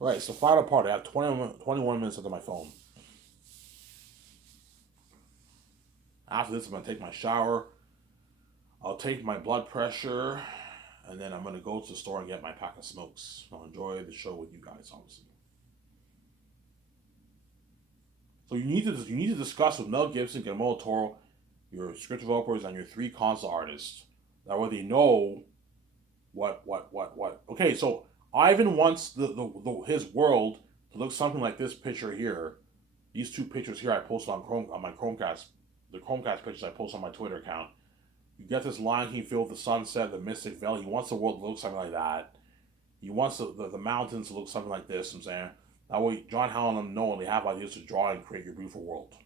All right, so final part. I have 21 minutes into my phone. After this, I'm going to take my shower. I'll take my blood pressure, and then I'm going to go to the store and get my pack of smokes. I'll enjoy the show with you guys, obviously. So you need to discuss with Mel Gibson, Guillermo del Toro, your script developers, and your three console artists. That way they know what. Okay, so Ivan wants his world to look something like this picture here. These two pictures here I posted on my Chromecast. The Chromecast pictures I post on my Twitter account. You get this Lion King feel, the sunset, the Mystic Valley. He wants the world to look something like that. He wants the mountains to look something like this. I'm saying that way John Howell and them know when they have ideas to draw and create your beautiful world.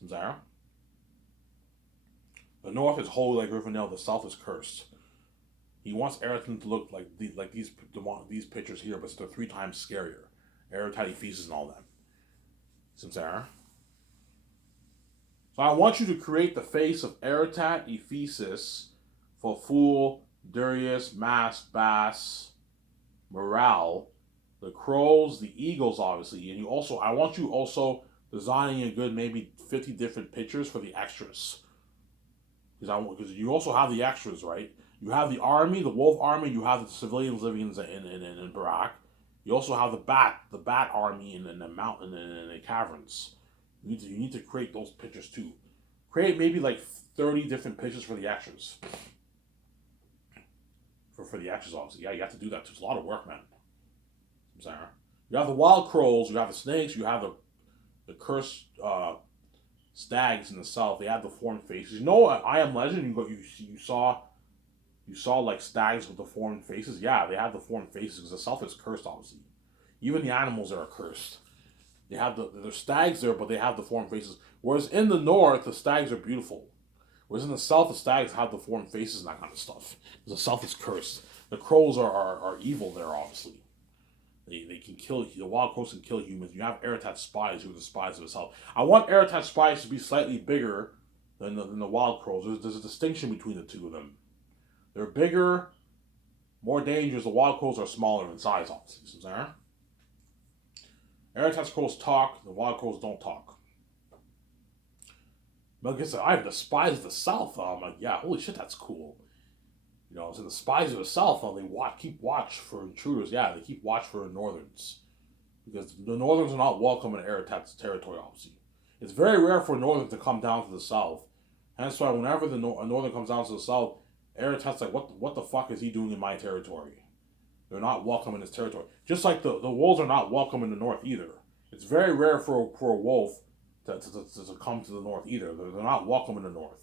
I'm saying the north is holy like Rivendell. The south is cursed. He wants everything to look like these pictures here, but they're three times scarier. Eretati feces and all that. I'm saying. So I want you to create the face of Eretat, Ephesus, Faful, Darius, Mas, Bas, Morale, the crows, the eagles, obviously, and I want you also designing a good maybe 50 different pictures for the extras, because you also have the extras, right? You have the army, the wolf army. You have the civilians living in Barak. You also have the bat army in the mountain in the caverns. You need to create those pictures too. Create maybe like 30 different pictures for the extras. For the extras, obviously, yeah, you have to do that too. It's a lot of work, man. I'm sorry. You have the wild crows, you have the snakes, you have the cursed stags in the south. They have the formed faces. You know, I Am Legend. You saw like stags with the formed faces. Yeah, they have the formed faces because the south is cursed, obviously. Even the animals there are cursed. They have the stags there, but they have the formed faces. Whereas in the north, the stags are beautiful. Whereas in the south, the stags have the formed faces and that kind of stuff. The south is cursed. The crows are evil there, obviously. They can kill, the wild crows can kill humans. You have Eretat spies who are the spies of the south. I want Eretat spies to be slightly bigger than the wild crows. There's a distinction between the two of them. They're bigger, more dangerous. The wild crows are smaller in size, obviously. So, Eretat crows talk, the wild crows don't talk. Mel Gibson, I have the spies of the south. I'm like, yeah, holy shit, that's cool. So the spies of the south, they keep watch for intruders. Yeah, they keep watch for the northerns. Because the northerns are not welcome in Eretat's territory, obviously. It's very rare for a northern to come down to the south. Hence why whenever a northern comes down to the south, Eretat's like, what the fuck is he doing in my territory? They're not welcome in his territory. Just like the wolves are not welcome in the north either. It's very rare for a wolf to come to the north either. They're not welcome in the north.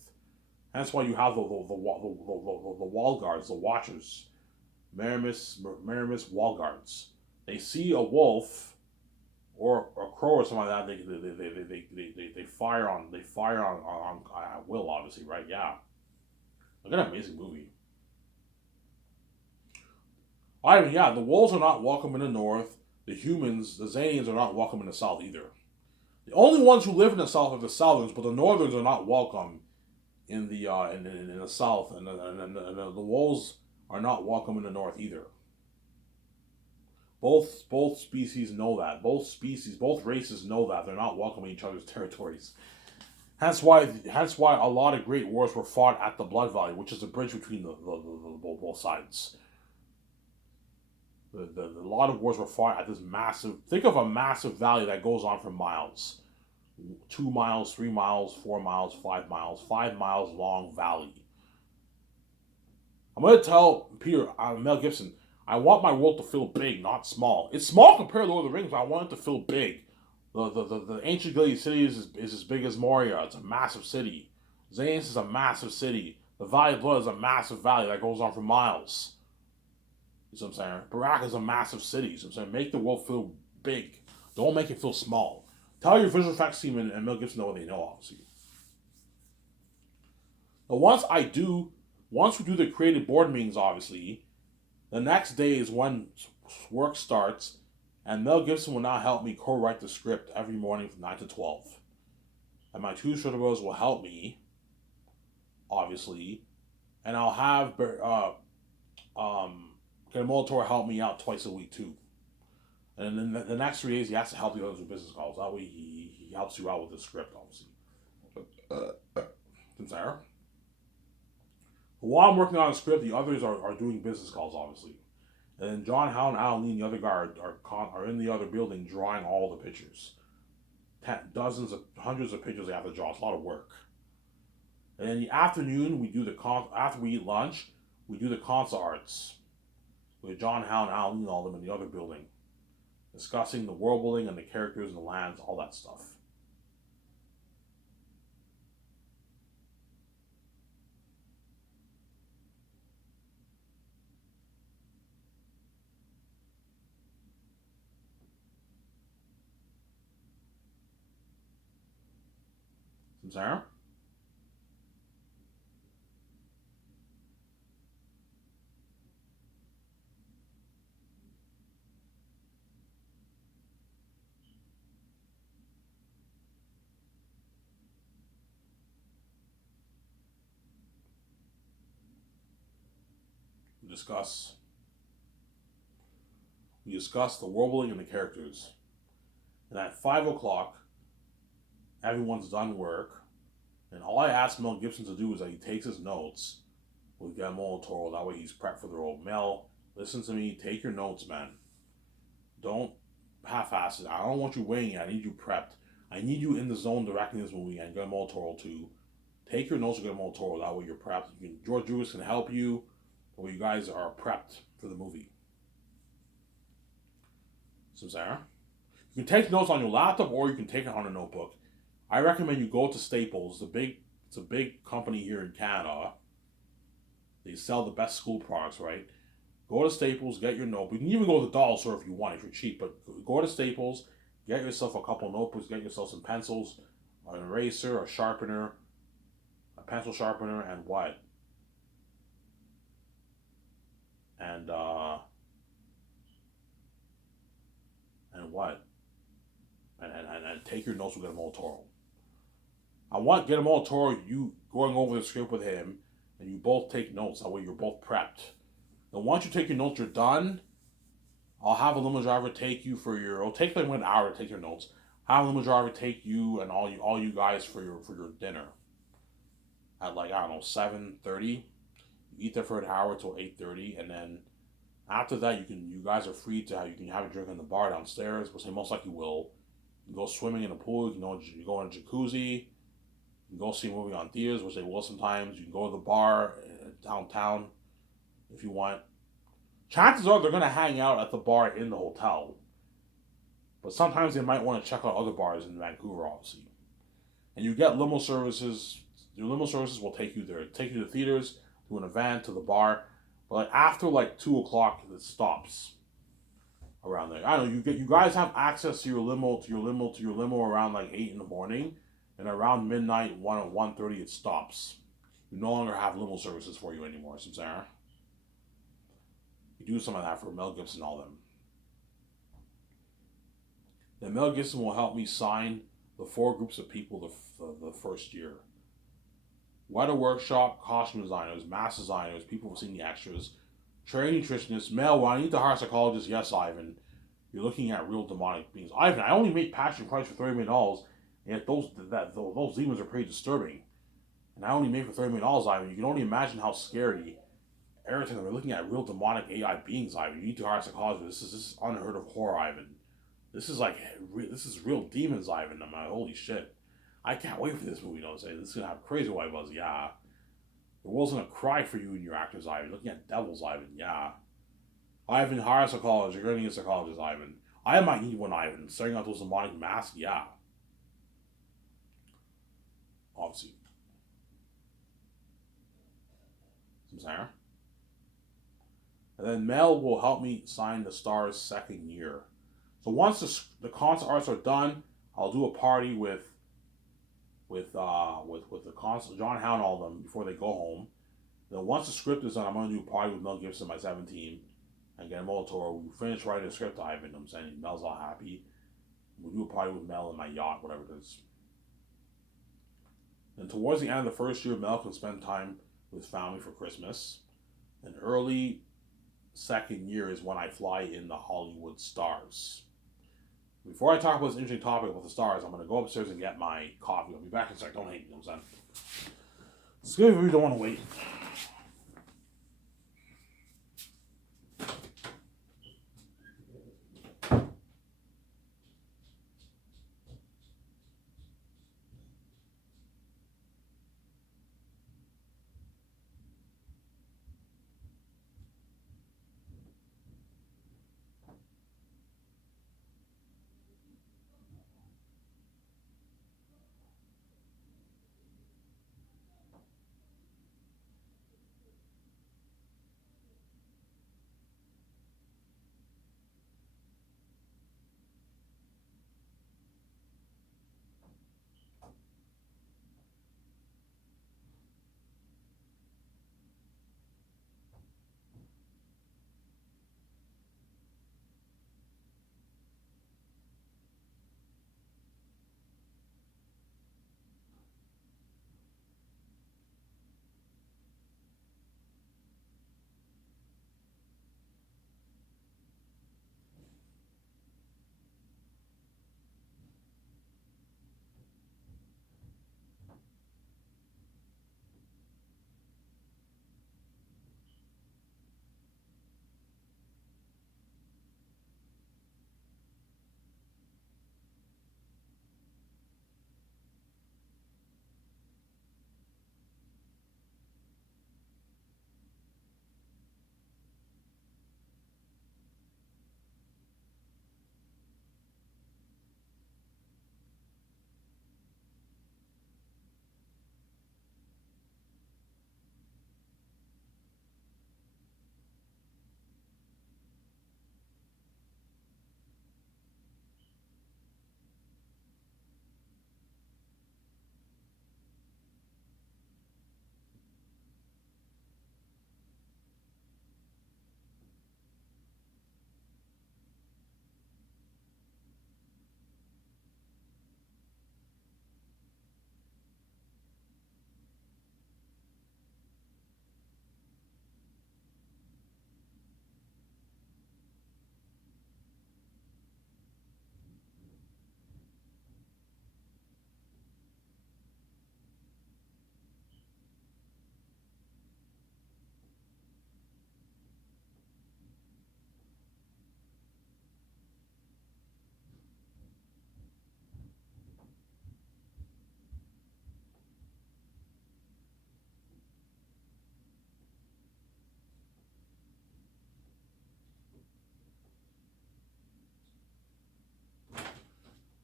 That's why you have the wall guards, the watchers, Maramis wall guards. They see a wolf or a crow or something like that. They fire on will, obviously, right? Yeah, look at that amazing movie. I mean, yeah, the wolves are not welcome in the north. The humans, the Zanians, are not welcome in the south either. The only ones who live in the south are the Southerns, but the Northerns are not welcome in the south, and the wolves are not welcome in the north either. Both species know that. Both races know that they're not welcome in each other's territories. Hence why a lot of great wars were fought at the Blood Valley, which is the bridge between both sides. A lot of wars were fought at this massive. Think of a massive valley that goes on for miles, 2 miles, 3 miles, 4 miles, 5 miles, 5 miles long valley. I'm gonna tell Mel Gibson, I want my world to feel big, not small. It's small compared to Lord of the Rings, but I want it to feel big. The ancient Gilead city is as big as Moria. It's a massive city. Zanis is a massive city. The Valley of Blood is a massive valley that goes on for miles. You know what I'm saying? Barak is a massive city. You know what I'm saying? Make the world feel big. Don't make it feel small. Tell your visual effects team and Mel Gibson know what they know, obviously. But once we do the creative board meetings, obviously, the next day is when work starts, and Mel Gibson will now help me co-write the script every morning from 9 to 12. And my two shorter brothers will help me, obviously, and I'll have Guillermo del Toro helped me out twice a week too. And then the next 3 days, he has to help the others with business calls. That way, he helps you out with the script, obviously. Sarah. While I'm working on a script, the others are doing business calls, obviously. And then John Howe and Alan Lee and the other guy are in the other building drawing all the pictures. Dozens of hundreds of pictures they have to draw. It's a lot of work. And in the afternoon, after we eat lunch, we do the concept arts with John Howe and Alan Lee and all them in the other building, discussing the world building and the characters and the lands, all that stuff. Sarah? We discuss the world building and the characters. And at 5 o'clock, everyone's done work. And all I ask Mel Gibson to do is that he takes his notes with Guillermo del Toro. That way he's prepped for the role. Mel, listen to me. Take your notes, man. Don't half-ass it. I don't want you winging it. I need you prepped. I need you in the zone directing this movie, and Guillermo del Toro too. Take your notes with Guillermo del Toro. That way you're prepped. George Lucas can help you, or you guys are prepped for the movie. So, Sarah? You can take notes on your laptop, or you can take it on a notebook. I recommend you go to Staples. It's a big company here in Canada. They sell the best school products, right? Go to Staples, get your notebook. You can even go to the dollar store if you want, if you're cheap. But go to Staples, get yourself a couple notebooks, get yourself some pencils, an eraser, a sharpener, a pencil sharpener, and what? And what? And take your notes with Guillermo del Toro. I want Guillermo del Toro, you going over the script with him, and you both take notes. That way you're both prepped. Then once you take your notes, you're done. I'll have a limo driver take you for your. It'll take them an hour to take your notes. Have a limo driver take you and all you guys for your dinner. At like I don't know 7:30. You eat there for an hour till 8:30, and then after that you guys are free to you can have a drink in the bar downstairs, which they most likely will. You can go swimming in the pool. You go in a jacuzzi. You can go see a movie on theaters, which they will sometimes. You can go to the bar downtown if you want. Chances are they're going to hang out at the bar in the hotel. But sometimes they might want to check out other bars in Vancouver, obviously. And you get limo services. Your limo services will take you there. Take you to theaters, to an event, to the bar. But like after like 2 o'clock, it stops around there. I don't know. You guys have access to your limo around like 8 in the morning. And around midnight, 1:30, it stops. You no longer have limo services for you anymore, Sarah. You do some of that for Mel Gibson and all them. Then Mel Gibson will help me sign the 4 groups of people the first year. Weather workshop, costume designers, mask designers, people who've seen the extras, training nutritionists. Mel, well, I need to hire a psychologist. Yes, Ivan. You're looking at real demonic beings. Ivan, I only made Passion Price for $30 million, and yet those demons are pretty disturbing. And I only made for $30 million, Ivan. You can only imagine how scary. Everything, we're looking at real demonic AI beings, Ivan. You need to hire a psychologist. This is unheard of horror, Ivan. This is real demons, Ivan. I'm like, holy shit. I can't wait for this movie, you know what I'm saying? This is gonna have crazy white buzz, yeah. The world's gonna cry for you and your actors, Ivan. Looking at devils, Ivan, yeah. Ivan, hire a psychologist. You're gonna need a psychologist, Ivan. I might need one, Ivan. Starting out those demonic masks, yeah. Obviously. Sarah? And then Mel will help me sign the Star's second year. So once the concept arts are done, I'll do a party with the concept John Howe and all of them before they go home. Then once the script is done, I'm gonna do a party with Mel Gibson, my 17, and Guillermo del Toro. We finish writing the script, Ivan. I'm saying Mel's all happy. We'll do a party with Mel in my yacht, whatever it is. And towards the end of the first year, Mel can spend time with his family for Christmas. And early second year is when I fly in the Hollywood stars. Before I talk about this interesting topic about the stars, I'm going to go upstairs and get my coffee. I'll be back in a sec. Don't hate me, I'm saying. It's good if we don't want to wait.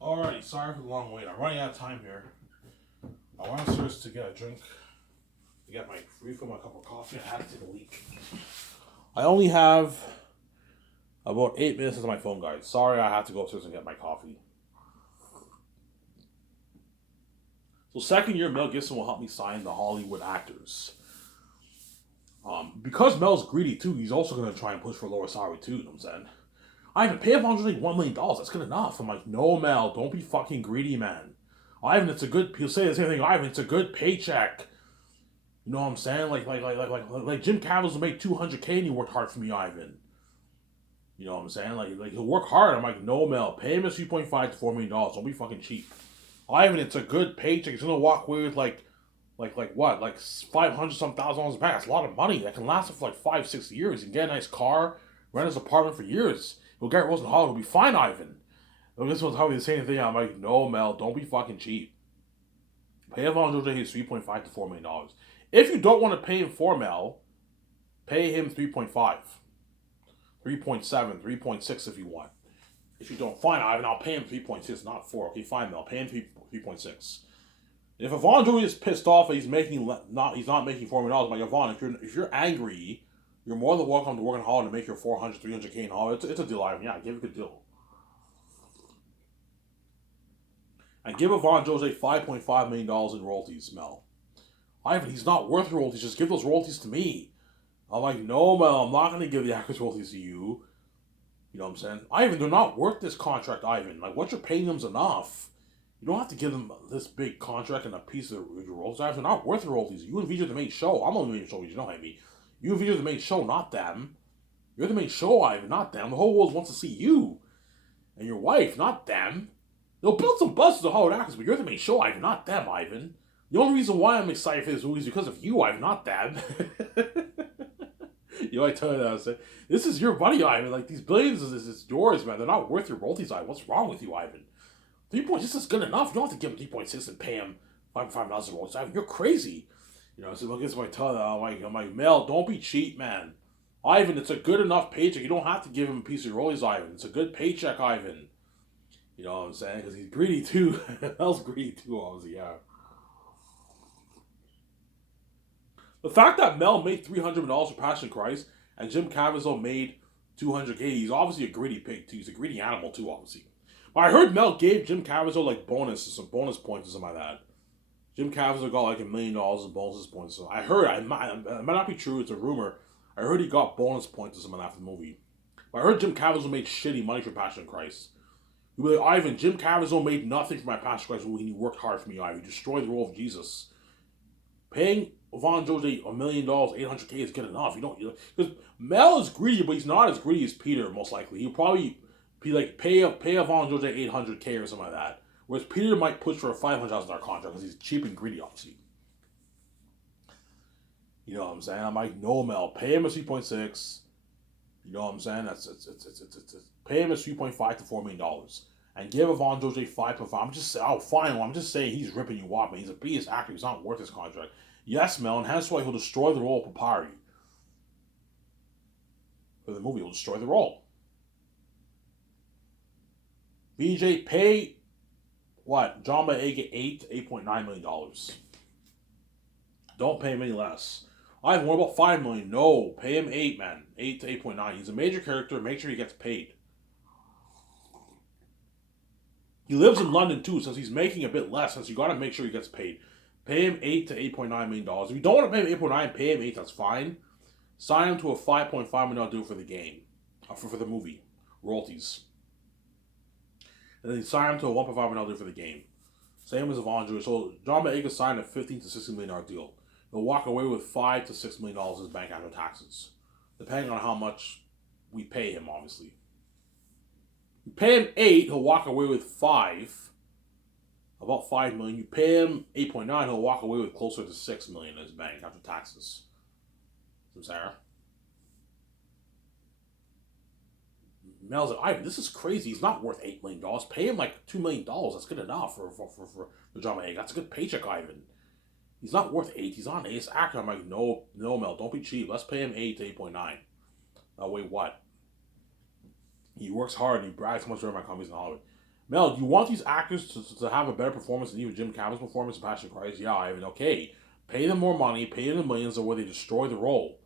Alrighty, sorry for the long wait. I'm running out of time here. I went upstairs to get a drink, to get my refill my cup of coffee. I had to take a leak. I only have about 8 minutes into my phone, guys. Sorry, I had to go upstairs and get my coffee. So, second year, Mel Gibson will help me sign the Hollywood actors. Because Mel's greedy too, he's also going to try and push for a lower salary too. You know what I'm saying? Ivan, pay $101 million. That's good enough. I'm like, no, Mel, don't be fucking greedy, man. Ivan, it's a good. He'll say the same thing. Ivan, it's a good paycheck. You know what I'm saying? Like Jim Caviezel will make $200K and he worked hard for me, Ivan. You know what I'm saying? Like he'll work hard. I'm like, no, Mel, pay him his $3.5 to $4 million. Don't be fucking cheap. Ivan, it's a good paycheck. He's gonna walk away with like what? Like 500 some thousand dollars back. That's a lot of money. That can last him for like 5-6 years. He can get a nice car, rent his apartment for years. He'll get Rose in Hollywood. He'll be fine, Ivan. And this one's telling me the same thing. I'm like, no, Mel, don't be fucking cheap. Pay Yvonne George his $3.5 to $4 million. If you don't want to pay him 4 mil, pay him 3.5, 3.7, 3.6 if you want. If you don't, fine, Ivan, I'll pay him 3.6, not 4. Okay, fine, Mel, pay him 3.6. If Yvonne George is pissed off that he's not making $4 million, I'm like, Yvonne, if you're angry, you're more than welcome to work in Hollywood and make your 400, 300K in Hollywood. It's a deal, Ivan. Yeah, give it a good deal. And give Yvonne Jose $5.5 million in royalties, Mel. Ivan, he's not worth royalties. Just give those royalties to me. I'm like, no, Mel, I'm not going to give the actors royalties to you. You know what I'm saying? Ivan, they're not worth this contract, Ivan. Like, what you're paying them's enough. You don't have to give them this big contract and a piece of your royalties. Ivan, they're not worth the royalties. You and VJ are the main show. I'm on the main show, you know what I mean. You and VJ are the main show, not them. You're the main show, Ivan, not them. The whole world wants to see you and your wife, not them. They'll build some buzz to the Hollywood actors, but you're the main show, Ivan, not them, Ivan. The only reason why I'm excited for this movie is because of you, Ivan, not them. You know, I tell you that, I said, this is your money, Ivan. Like, these billions is yours, man. They're not worth your royalties, Ivan. What's wrong with you, Ivan? 3.6 is good enough. You don't have to give him 3.6 and pay him $5 royalties, Ivan. You're crazy. You know, so look, this is my tell I'm like, Mel, don't be cheap, man. Ivan, it's a good enough paycheck. You don't have to give him a piece of your royalties, Ivan. It's a good paycheck, Ivan. You know what I'm saying? Because he's greedy too. Mel's greedy too, obviously, yeah. The fact that Mel made $300 million for Passion Christ and Jim Caviezel made 200K, he's obviously a greedy pig too. He's a greedy animal too, obviously. But I heard Mel gave Jim Caviezel like some bonus points or something like that. Jim Caviezel got like $1 million in bonus points. So I heard, it might not be true, it's a rumor. I heard he got bonus points or something after the movie. But I heard Jim Caviezel made shitty money for Passion Christ. You'd be like, Ivan, Jim Caviezel made nothing for my Passion Christ movie and he worked hard for me, Ivan. He destroyed the role of Jesus. Paying Von Jose $1 million, 800K is good enough. You don't, because Mel is greedy, but he's not as greedy as Peter. Most likely, he'll probably be like pay a Von Jose 800K or something like that. Whereas Peter might push for a $500,000 contract because he's cheap and greedy, obviously. You know what I'm saying? I'm like, no, Mel, pay him a 3.6. You know what I'm saying? It's pay him a 3.5 to $4 million and give Von Jose 5.5. I'm just fine. I'm just saying he's ripping you off, man. He's a biggest actor. He's not worth his contract. Yes, Mel, and hence why he'll destroy the role of Papari. For the movie, he'll destroy the role. BJ, pay what? John Boyega $8.9 million. Don't pay him any less. Ivan, what about $5 million? No, pay him 8, man. 8 to 8.9. He's a major character. Make sure he gets paid. He lives in London too, so he's making a bit less. Since you got to make sure he gets paid. Pay him $8 to $8.9 million. If you don't want to pay him 8.9, pay him 8. That's fine. Sign him to a $5.5 million deal for the game, for the movie royalties. And then sign him to a $1.5 million deal for the game. Same as Von Jose. So John Boyega signed a $15 to $16 million deal. He'll walk away with $5 to $6 million in his bank after taxes, depending on how much we pay him. Obviously, you pay him 8, he'll walk away with 5. About $5 million. You pay him 8.9, he'll walk away with closer to $6 million in his bank after taxes. From Sarah. Mel's like, Ivan, this is crazy. He's not worth $8 million. Pay him like $2 million. That's good enough for John Boyega. That's a good paycheck, Ivan. He's not worth 8. He's not an ace actor. I'm like, no, Mel, don't be cheap. Let's pay him 8 to 8.9. That way, what? He works hard and he brags how much during my companies in Hollywood. Mel, do you want these actors to have a better performance than even Jim Caviezel's performance in Passion Christ? Yeah, Ivan, okay. Pay them more money, pay them the millions, or where they destroy the role.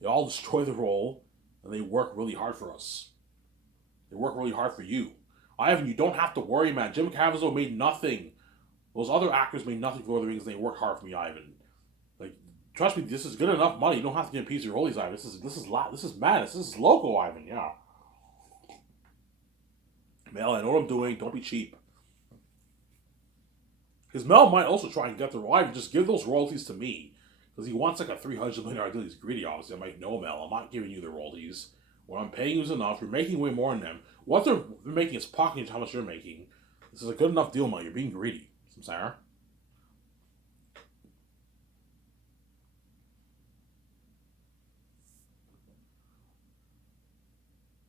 They all destroy the role, and they work really hard for us. They work really hard for you. Ivan, you don't have to worry, man. Jim Caviezel made nothing. Those other actors made nothing for Lord of the Rings, and they work hard for me, Ivan. Like, trust me, this is good enough money. You don't have to get a piece of your rollies, Ivan. This is madness. This is local, Ivan, yeah. Mel, I know what I'm doing. Don't be cheap. Because Mel might also try and get the royalties. Just give those royalties to me. Because he wants like a $300 million deal. He's greedy, obviously. I'm like, no, Mel, I'm not giving you the royalties. What I'm paying you is enough. You're making way more than them. What they're making is pocketing how much you're making. This is a good enough deal, Mel. You're being greedy. Sarah.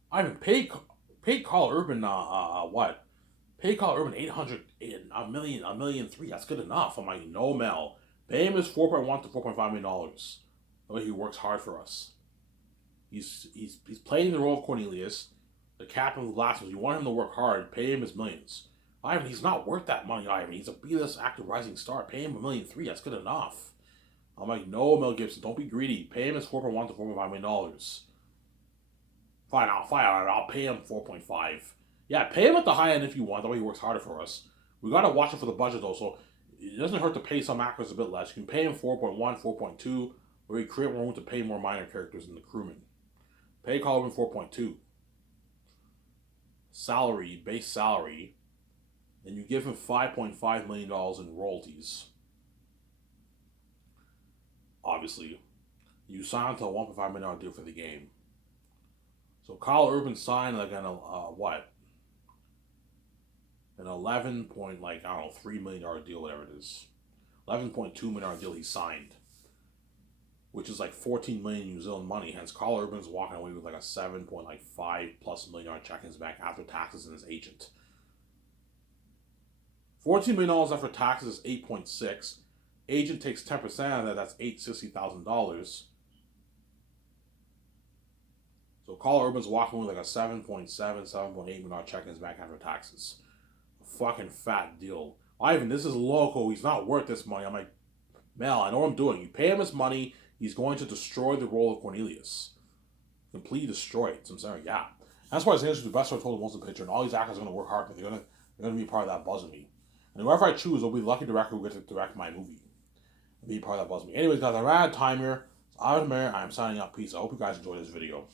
Ivan, pay Carl Urban what? Pay Carl Urban 800 a million 3. That's good enough. I'm like, no, Mel. Pay him his 4.1 to $4.5 million. The way he works hard for us. He's playing the role of Cornelius, the captain of the last ones. You want him to work hard. Pay him his millions. Ivan, he's not worth that money, Ivan. He's a B-list actor, rising star. Pay him $1.3 million. That's good enough. I'm like, no, Mel Gibson, don't be greedy. Pay him his 4.1 to $4.5 million. Fine, I'll pay him 4.5. Yeah, pay him at the high end if you want. That way he works harder for us. We gotta watch it for the budget though, so it doesn't hurt to pay some actors a bit less. You can pay him 4.1, 4.2, or you create more room to pay more minor characters in the crewmen. Pay Colvin 4.2. Salary, base salary, and you give him $5.5 million in royalties. Obviously, you sign to a $1.5 million deal for the game. So Kyle Urban signed like what? An 11 point, like, I don't know, $3 million deal, whatever it is. $11.2 million deal he signed, which is like 14 million New Zealand money. Hence, Carl Urban's walking away with like a 7.5+ million check in his bank after taxes and his agent. $14 million after taxes is 8.6. Agent takes 10% of that. That's $860,000. So Carl Urban's walking with like a 7.8 million check in his bank after taxes. A fucking fat deal. Ivan, this is local. He's not worth this money. I'm like, Mel, I know what I'm doing. You pay him his money. He's going to destroy the role of Cornelius. Completely destroy it. So I'm saying, yeah. That's why it's the best I told the most picture, and all these actors are going to work hard, but they're going to be part of that buzz of me. And whoever I choose will be the lucky director who gets to direct my movie. And be part of that buzz of me. Anyways, guys, I'm out of time here. So I'm signing up. Peace. I hope you guys enjoyed this video.